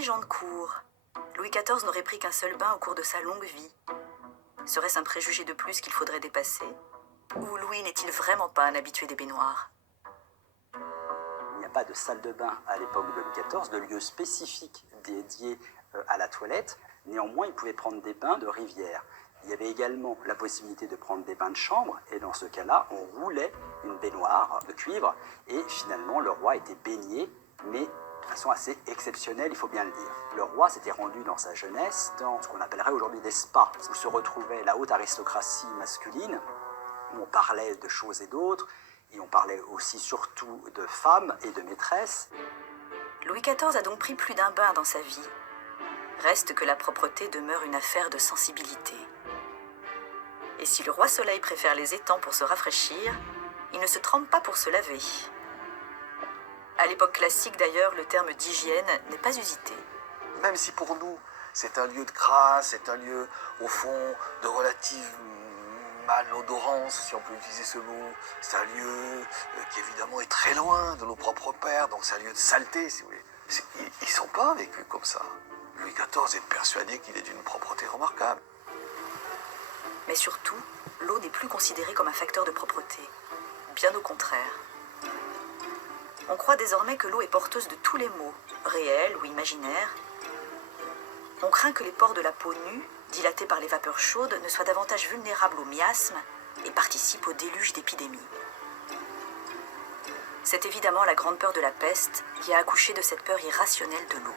légende court. Louis XIV n'aurait pris qu'un seul bain au cours de sa longue vie. Serait-ce un préjugé de plus qu'il faudrait dépasser? Ou Louis n'est-il vraiment pas un habitué des baignoires? Il n'y a pas de salle de bain à l'époque de Louis XIV, de lieu spécifique dédié à la toilette. Néanmoins, il pouvait prendre des bains de rivière. Il y avait également la possibilité de prendre des bains de chambre, et dans ce cas-là, on roulait une baignoire de cuivre, et finalement, le roi était baigné, mais de façon assez exceptionnelle, il faut bien le dire. Le roi s'était rendu dans sa jeunesse dans ce qu'on appellerait aujourd'hui des spas, où se retrouvait la haute aristocratie masculine, où on parlait de choses et d'autres, et on parlait aussi surtout de femmes et de maîtresses. Louis XIV a donc pris plus d'un bain dans sa vie. Reste que la propreté demeure une affaire de sensibilité. Et si le roi Soleil préfère les étangs pour se rafraîchir, il ne se trempe pas pour se laver. À l'époque classique d'ailleurs, le terme d'hygiène n'est pas usité. Même si pour nous, c'est un lieu de grâce, c'est un lieu, au fond, de relative malodorance, si on peut utiliser ce mot. C'est un lieu qui évidemment est très loin de nos propres pères, donc c'est un lieu de saleté, si vous voulez. Ils ne sont pas vécus comme ça. Louis XIV est persuadé qu'il est d'une propreté remarquable. Mais surtout, l'eau n'est plus considérée comme un facteur de propreté. Bien au contraire. On croit désormais que l'eau est porteuse de tous les maux, réels ou imaginaires. On craint que les pores de la peau nue, dilatés par les vapeurs chaudes, ne soient davantage vulnérables au miasme et participent au déluge d'épidémies. C'est évidemment la grande peur de la peste qui a accouché de cette peur irrationnelle de l'eau.